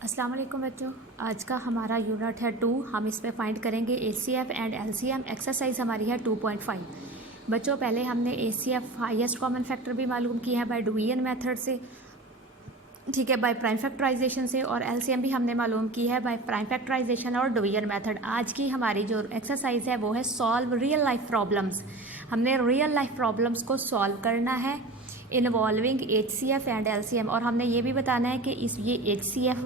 अस्सलाम वालेकुम बच्चों, आज का हमारा यूनिट है 2। हम इस पे फाइंड करेंगे एचसीएफ एंड एलसीएम। एक्सरसाइज हमारी है 2.5। बच्चों पहले हमने एचसीएफ हाईएस्ट कॉमन फैक्टर भी मालूम किया है बाय डिवीजन मेथड से, ठीक है, बाय प्राइम फैक्टराइजेशन से, और एलसीएम भी हमने मालूम की है बाय प्राइम फैक्टराइजेशन और डिवीजन मेथड। आज की हमारी जो एक्सरसाइज है वो है सॉल्व रियल लाइफ प्रॉब्लम्स। हमने रियल लाइफ प्रॉब्लम्स को सॉल्व करना है इन्वॉल्विंग एचसीएफ एंड एलसीएम, और हमने ये भी बताना है कि ये एचसीएफ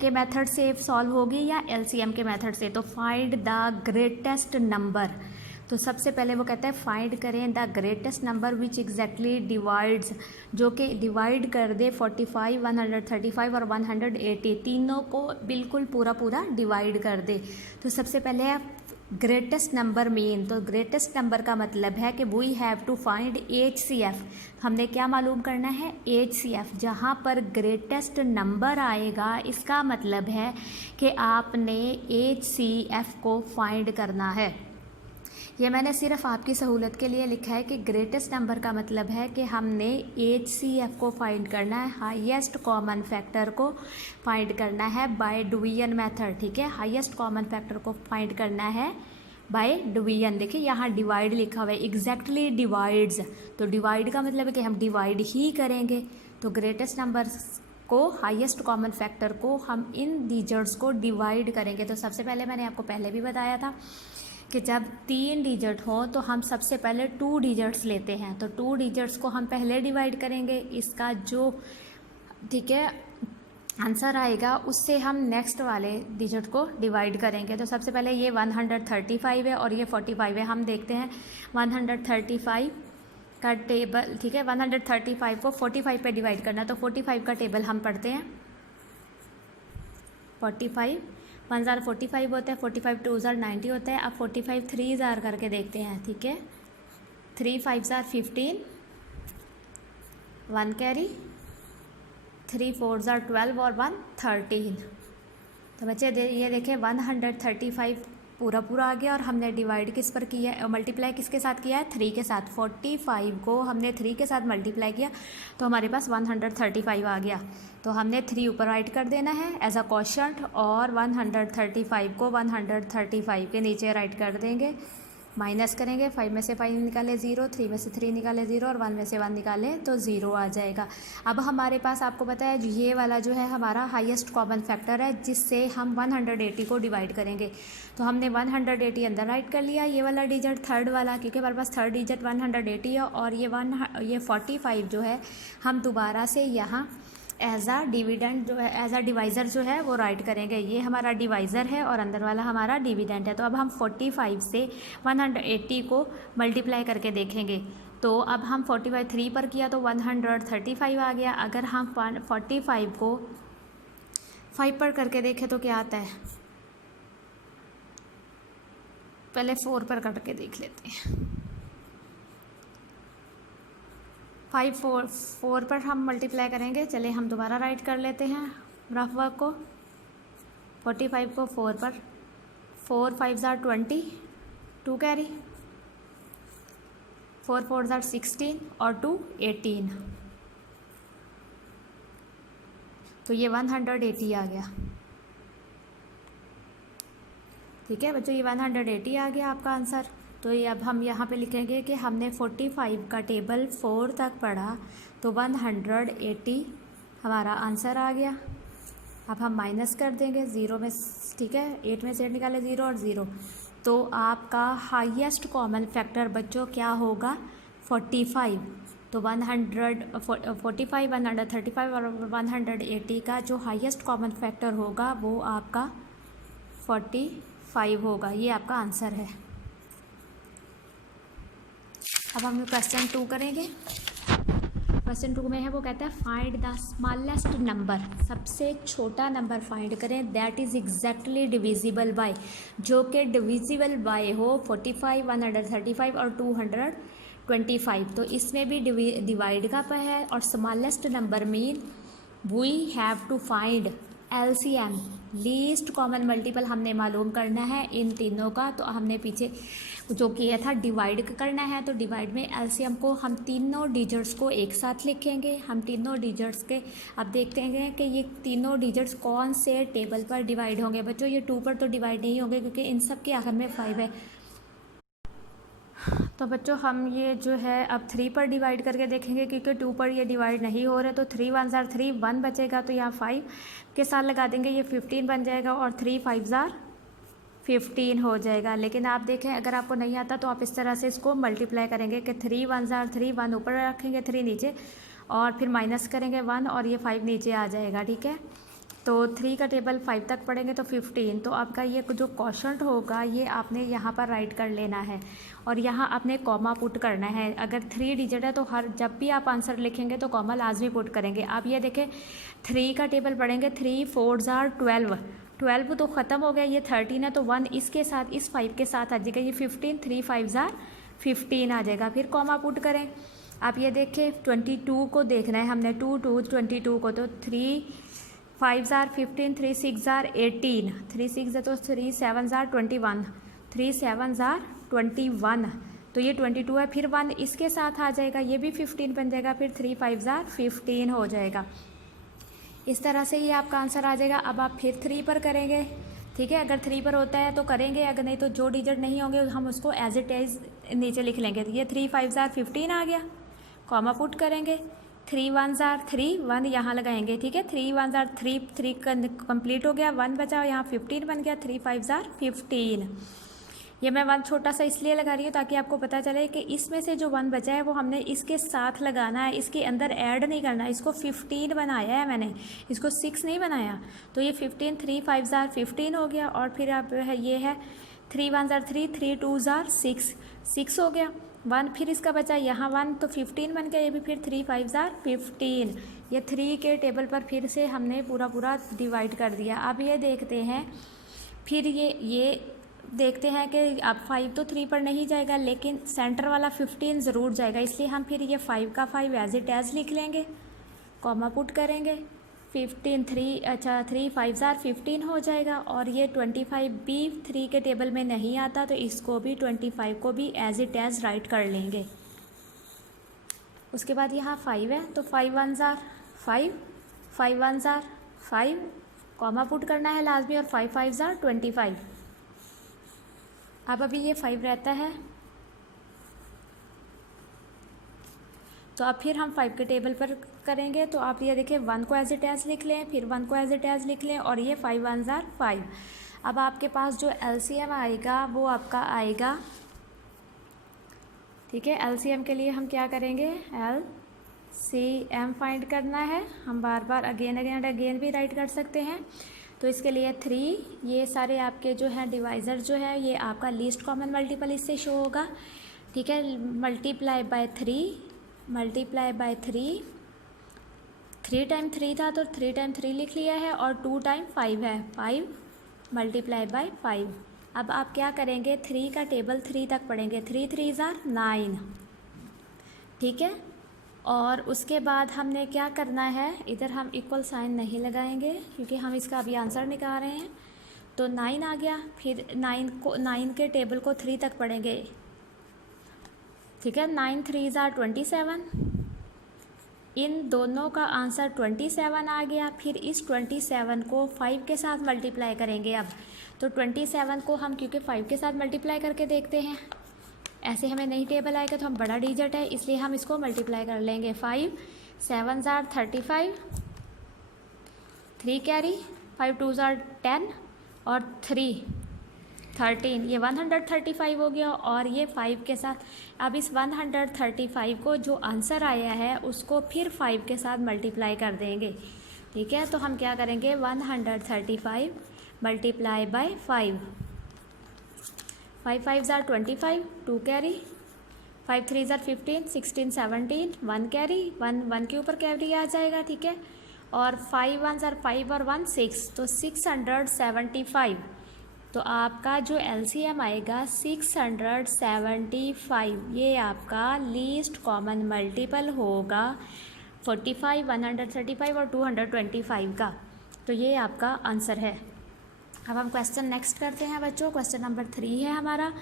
के मेथड से सॉल्व होगी या एलसीएम के मेथड से। तो फाइंड द ग्रेटेस्ट नंबर। तो सबसे पहले वो कहता है फाइंड करें the greatest number which exactly divides, जो कि डिवाइड कर दे 45, 135 और 180, तीनों को बिल्कुल पूरा डिवाइड कर दे। तो सबसे पहले है ग्रेटेस्ट नंबर मीन। तो ग्रेटेस्ट नंबर का मतलब है कि we have to find HCF. हमने क्या मालूम करना है? एचसीएफ। जहाँ पर ग्रेटेस्ट नंबर आएगा इसका मतलब है कि आपने एचसीएफ को फाइंड करना है। ये मैंने सिर्फ आपकी सहूलत के लिए लिखा है कि ग्रेटेस्ट नंबर का मतलब है कि हमने एचसीएफ को फाइंड करना है, हाईएस्ट कॉमन फैक्टर को फाइंड करना है बाय डिवीजन मेथड, ठीक है। हाईएस्ट कॉमन फैक्टर को फाइंड करना है बाय डिवीजन। देखिए यहाँ डिवाइड लिखा हुआ है, एग्जैक्टली डिवाइड्स। तो डिवाइड का मतलब है कि हम डिवाइड ही करेंगे। तो ग्रेटेस्ट नंबर को, हाईएस्ट कॉमन फैक्टर को हम इन डिजिट्स को डिवाइड करेंगे। तो सबसे पहले मैंने आपको पहले भी बताया था कि जब 3 डिजिट हो तो हम सबसे पहले 2 डिजिट्स लेते हैं। तो 2 डिजिट्स को हम पहले डिवाइड करेंगे, इसका जो, ठीक है, आंसर आएगा उससे हम नेक्स्ट वाले डिजिट को डिवाइड करेंगे। तो सबसे पहले ये 135 है और ये 45 है। हम देखते हैं 135 का टेबल, ठीक है। 135 को 45 पे डिवाइड करना, तो 45 का टेबल हम पढ़ते हैं। 45 1 ज़ार 45 होता है, 45 2 ज़ार 90 होता है। अब 45 3 ज़ार करके देखते हैं, ठीक है। 3 5 ज़ार 15, 1 कैरी, 3 4 ज़ार 12 और 1 13। तो बच्चे ये देखें 135 पूरा आ गया, और हमने डिवाइड किस पर किया है, मल्टीप्लाई किसके साथ किया है? 3 के साथ। 45 को हमने 3 के साथ मल्टीप्लाई किया तो हमारे पास 135 आ गया। तो हमने 3 ऊपर राइट कर देना है एज अ क्वोशंट, और 135 को 135 के नीचे राइट कर देंगे, माइनस करेंगे। 5 में से 5 निकाले 0, 3 में से 3 निकाले 0, और 1 में से 1 निकाले तो 0 आ जाएगा। अब हमारे पास, आपको पता है, ये वाला जो है हमारा हाईएस्ट कॉमन फैक्टर है जिससे हम 180 को डिवाइड करेंगे। तो हमने 180 अंदर राइट कर लिया, ये वाला डिजिट थर्ड वाला, क्योंकि हमारे पास थर्ड डिजिट 180 है, और ये 45 जो है हम दोबारा से यहाँ एज आ डिविडेंड जो है, एज आ डिवाइज़र जो है वो राइट करेंगे। ये हमारा डिवाइज़र है और अंदर वाला हमारा डिविडेंड है। तो अब हम 45 से 180 को मल्टीप्लाई करके देखेंगे। तो अब हम 45 3 पर किया तो 135 आ गया। अगर हम 45 को 5 पर करके देखें तो क्या आता है? पहले 4 पर करके देख लेते हैं। 5 4 पर हम मल्टीप्लाई करेंगे। चले हम दोबारा राइट कर लेते हैं रफ वर्क को। 45 को 4 पर, 4 5 ज़ार 20, 2 कैरी, 4 4 ज़ार 16 और 2 18। तो ये 180 आ गया, ठीक है बच्चों। ये 180 आ गया आपका आंसर। तो ये अब हम यहाँ पे लिखेंगे कि हमने 45 का टेबल 4 तक पढ़ा, तो 180 हमारा आंसर आ गया। अब हम माइनस कर देंगे 0 में, ठीक है, 8 में से 8 निकाले 0 और 0। तो आपका हाईएस्ट कॉमन फैक्टर बच्चों क्या होगा? 45। तो 145, 135 और 180 का जो हाईएस्ट कॉमन फैक्टर होगा वो आपका 45 होगा। ये आपका आंसर है। अब हम क्वेश्चन 2 करेंगे। क्वेश्चन 2 में है, वो कहता है फाइंड द स्मॉलेस्ट नंबर। सबसे छोटा नंबर फाइंड करें that is exactly divisible by, जो कि डिविजिबल बाय हो 45, 135 और 225। तो इसमें भी डिवाइड का है, और smallest number mean we have to find LCM least common multiple हमने मालूम करना है इन तीनों का। तो हमने पीछे जो किया था डिवाइड करना है, तो डिवाइड में LCM को हम तीनों डिजिट्स को एक साथ लिखेंगे। हम तीनों डिजिट्स के अब देखते हैं कि ये तीनों डिजिट्स कौन से टेबल पर डिवाइड होंगे। बच्चों ये 2 पर तो डिवाइड नहीं होंगे क्योंकि इन सब के आखिर में 5 है। तो बच्चों हम ये जो है अब 3 पर डिवाइड करके देखेंगे क्योंकि 2 पर ये डिवाइड नहीं हो रहे। तो 3 1 ज़ार 3 1 बचेगा, तो यहाँ 5 के साथ लगा देंगे, ये 15 बन जाएगा और 3 5 ज़ार 15 हो जाएगा। लेकिन आप देखें अगर आपको नहीं आता तो आप इस तरह से इसको मल्टीप्लाई करेंगे कि 3 1 ज़ार 3 1 ऊपर रखेंगे, 3 नीचे और फिर माइनस करेंगे 1 और ये 5 नीचे आ जाएगा। ठीक है, तो 3 का टेबल 5 तक पढ़ेंगे तो 15। तो आपका ये जो क्वोशंट होगा ये आपने यहाँ पर राइट कर लेना है और यहाँ आपने कॉमा पुट करना है। अगर 3 डिजिट है तो हर जब भी आप आंसर लिखेंगे तो कॉमा लाजमी पुट करेंगे। आप ये देखें 3 का टेबल पढ़ेंगे, 3 4 ज़ार 12, 12 तो ख़त्म हो गया, ये 13 है तो 1 इसके साथ इस 5 के साथ आ जाएगा, ये 15, 3 5 ज़ार 15 आ जाएगा। फिर कॉमा पुट करें। आप ये देखें 22 को देखना है हमने, 2 2 22 को, तो 3 5 ज़ार 15, 3 6 ज़ार 18, 3 6 है तो 3 7 ज़ार 21, 3 7 ज़ार 21, तो ये 22 है। फिर 1 इसके साथ आ जाएगा, ये भी 15 बन जाएगा, फिर 3 5 ज़ार 15 हो जाएगा। इस तरह से ही आपका आंसर आ जाएगा। अब आप फिर 3 पर करेंगे। ठीक है, अगर 3 पर होता है तो करेंगे, अगर नहीं तो जो डिजिट नहीं होंगे हम उसको एज इट इज़ नीचे लिख लेंगे। तो ये 3 5 ज़ार 15 आ गया, कॉमा पुट करेंगे। 3 1 ज़ार 3 1 यहाँ लगाएंगे। ठीक है, 3 1 ज़ार 3 3 कंप्लीट हो गया, 1 बचा, यहाँ 15 बन गया, 3 5 ज़ार 15। ये मैं 1 छोटा सा इसलिए लगा रही हूँ ताकि आपको पता चले कि इसमें से जो 1 बचा है वो हमने इसके साथ लगाना है, इसके अंदर ऐड नहीं करना है। इसको 15 बनाया है मैंने, इसको 6 नहीं बनाया। तो ये 15 3 5 ज़ार 15 हो गया और फिर आप ये है 3 1 ज़ार 3 3 2 ज़ार 6 6 हो गया। 1 फिर इसका बचा यहाँ 1 तो 15 बन गया, ये भी फिर 3 5 ज़ार 15। ये 3 के टेबल पर फिर से हमने पूरा डिवाइड कर दिया। अब ये देखते हैं, फिर ये देखते हैं कि अब 5 तो 3 पर नहीं जाएगा लेकिन सेंटर वाला 15 ज़रूर जाएगा, इसलिए हम फिर ये 5 का 5 एज इट एज लिख लेंगे, कॉमा पुट करेंगे। 15 3 5 ज़ार 15 हो जाएगा और ये 25 भी 3 के टेबल में नहीं आता तो इसको भी 25 को भी एज इट एज राइट कर लेंगे। उसके बाद यहाँ 5 है तो 5 1 ज़ार 5, 5 1 ज़ार 5, कॉमा पुट करना है लाजमी, और 5 5 ज़ार 25। अब अभी ये 5 रहता है तो अब फिर हम 5 के टेबल पर करेंगे। तो आप ये देखिए 1 को एज इट एज लिख लें, फिर 1 को एज इट एज लिख लें और ये 5 1 ज़ार 5। अब आपके पास जो LCM आएगा वो आपका आएगा, ठीक है। LCM के लिए हम क्या करेंगे, LCM फाइंड करना है। हम बार बार अगेन एंड अगेन भी राइट कर सकते हैं। तो इसके लिए 3, ये सारे आपके जो है डिवाइज़र जो है ये आपका लीस्ट कॉमन मल्टीपल इससे शो होगा। ठीक है, multiply by 3, multiply by 3, 3 time 3 था तो 3 टाइम 3 लिख लिया है और 2 टाइम 5 है, 5 मल्टीप्लाई बाय 5। अब आप क्या करेंगे, 3 का टेबल 3 तक पढ़ेंगे, 3 3 ज़ार 9। ठीक है, और उसके बाद हमने क्या करना है, इधर हम इक्वल साइन नहीं लगाएंगे क्योंकि हम इसका अभी आंसर निकाल रहे हैं। तो 9 आ गया, फिर 9 के टेबल को 3 तक पढ़ेंगे। ठीक है, 9 3 ज़ार 27, इन दोनों का आंसर 27 आ गया। फिर इस 27 को 5 के साथ मल्टीप्लाई करेंगे। अब तो 27 को हम क्योंकि 5 के साथ मल्टीप्लाई करके देखते हैं, ऐसे हमें नहीं टेबल आएगा तो हम बड़ा डिजिट है इसलिए हम इसको मल्टीप्लाई कर लेंगे। 5 7 ज़ार 35, 3 कैरी, 5 2 ज़ार 10 और 3 13, ये 135 हो गया। और ये 5 के साथ अब इस 135 को जो आंसर आया है उसको फिर 5 के साथ मल्टीप्लाई कर देंगे। ठीक है, तो हम क्या करेंगे, 135 मल्टीप्लाई बाय 5, 5 5 ज़ार 25, 2 कैरी, 5 3 ज़ार 15, 16 17, 1 कैरी, 1 के ऊपर कैरी आ जाएगा। ठीक है, और 5 1 ज़ार 5 और 1 6, तो 675। तो आपका जो LCM आएगा 675, ये आपका लीस्ट कॉमन मल्टीपल होगा 45, 135 और 225 का। तो ये आपका आंसर है। अब हम क्वेश्चन नेक्स्ट करते हैं बच्चों। क्वेश्चन नंबर 3 है हमारा।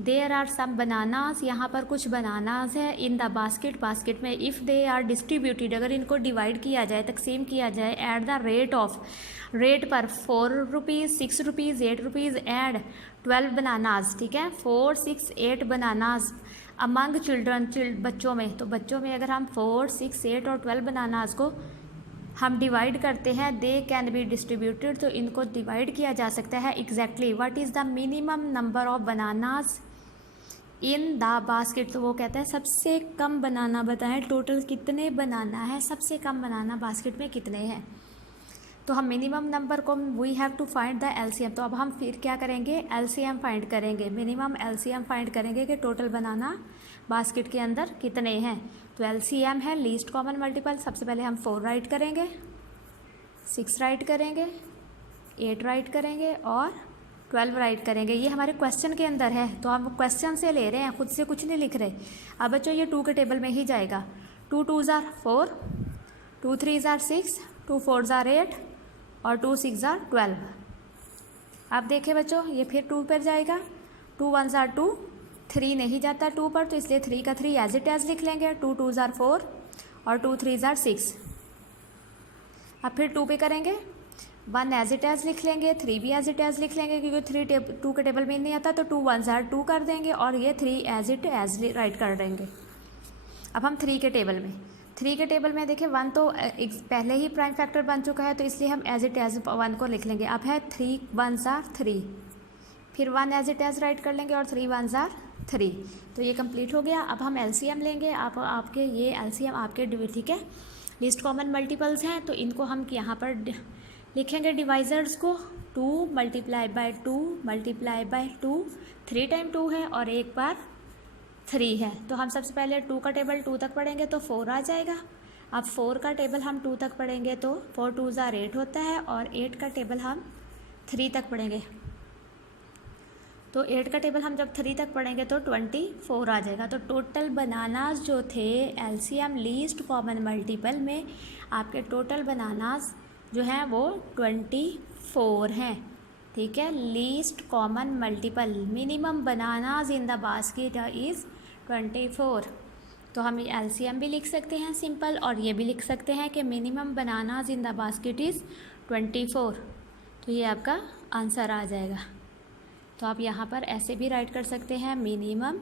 देयर आर सम बनानास, यहाँ पर कुछ बनानास है इन द बास्केट, बास्केट में। इफ़ दे आर डिस्ट्रीब्यूटेड, अगर इनको डिवाइड किया जाए, तकसीम किया जाए, at the rate of, rate पर 4 rupees, 6 rupees, 8 rupees and 12 bananas, ठीक है, 4, 6, 8 बनानास अमंग चिल्ड्रन, बच्चों में। तो बच्चों में अगर हम 4, 6, 8 और 12 बनानास को हम डिवाइड करते हैं, दे कैन बी डिस्ट्रीब्यूटेड, तो इनको डिवाइड किया जा सकता है। Exactly what is the minimum number of bananas in the basket, तो वो कहता है सबसे कम बनाना बताएं, टोटल कितने बनाना है, सबसे कम बनाना बास्केट में कितने हैं। तो हम मिनिमम नंबर को we have to find the LCM, तो अब हम फिर क्या करेंगे, एलसीएम फाइंड करेंगे, मिनिमम एलसीएम फाइंड करेंगे कि टोटल बनाना बास्केट के अंदर कितने हैं। तो एलसीएम है लीस्ट कॉमन मल्टीपल, सबसे पहले हम 4 राइट करेंगे, 6 राइट करेंगे, 8 राइट करेंगे और 12 राइट करेंगे। ये हमारे क्वेश्चन के अंदर है, तो हम क्वेश्चन से ले रहे हैं, खुद से कुछ नहीं लिख रहे। अब बच्चों ये 2 के टेबल में ही जाएगा। 2 2s are 4, 2 3s are 6, 2 4s are 8 और 2 6s are 12। अब देखें बच्चों ये फिर 2 पर जाएगा। 2 1s are 2, 3 नहीं जाता 2 पर, तो इसलिए 3 का 3 एज इट एज लिख लेंगे। 2 2s are 4 और 2 3s are 6। अब फिर 2 पे करेंगे, 1 एज इट एज लिख लेंगे, 3 भी एज इट एज लिख लेंगे, क्योंकि 2 के टेबल में नहीं आता, तो 2 1s are 2 कर देंगे और ये 3 एज इट एज राइट कर देंगे। अब हम 3 के टेबल में, 3 के टेबल में देखिए 1 तो पहले ही प्राइम फैक्टर बन चुका है, तो इसलिए हम एज इट एज 1 को लिख लेंगे। अब है 3 1s are 3, फिर 1 एज इट एज राइट कर लेंगे और 3 1s are 3। तो ये कंप्लीट हो गया। अब हम एलसीएम लेंगे, आपके ये एलसीएम आपके, ठीक है, लिस्ट कॉमन मल्टीपल्स हैं, तो इनको हम यहाँ पर लिखेंगे डिवाइजर्स को। 2 multiply by 2 multiply by 2, 3 time 2 है और एक बार 3 है। तो हम सबसे पहले 2 का टेबल 2 तक पढ़ेंगे तो 4 आ जाएगा। अब 4 का टेबल हम 2 तक पढ़ेंगे तो 4 2s are 8 होता है और 8 का टेबल हम 3 तक पढ़ेंगे। तो 8 का टेबल हम जब 3 तक पढ़ेंगे तो 24 आ जाएगा। तो टोटल बनानास जो थे एलसीएम लीस्ट कॉमन मल्टीपल में, आपके टोटल बनानास जो हैं वो 24 हैं, ठीक है। Least common multiple, minimum bananas in the basket is 24। तो हम एलसीएम भी लिख सकते हैं सिंपल, और ये भी लिख सकते हैं कि minimum bananas in the basket is 24। तो ये आपका आंसर आ जाएगा। तो आप यहाँ पर ऐसे भी राइट कर सकते हैं, minimum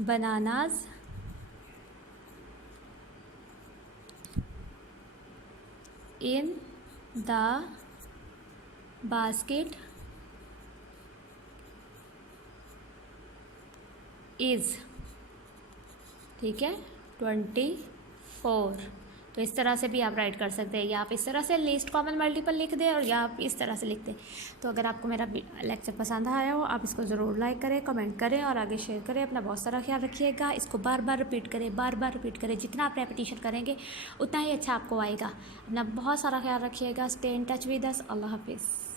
bananas in the basket is, ठीक है, 24। तो इस तरह से भी आप राइट कर सकते हैं, या आप इस तरह से लिस्ट कॉमन मल्टीपल लिख दें और या आप इस तरह से लिख दें। तो अगर आपको मेरा लेक्चर पसंद आया हो, आप इसको ज़रूर लाइक करें, कमेंट करें और आगे शेयर करें। अपना बहुत सारा ख्याल रखिएगा। इसको बार बार रिपीट करें, बार बार रिपीट करें। जितना आप रेपिटेशन करेंगे उतना ही अच्छा आपको आएगा। अपना बहुत सारा ख्याल रखिएगा। Stay in touch with us. अल्लाह हाफिज़।